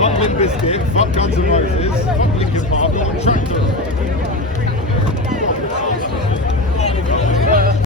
Fuck Limp Bizkit, fuck Guns N' Roses, fuck Linkin Park, we want Tractor.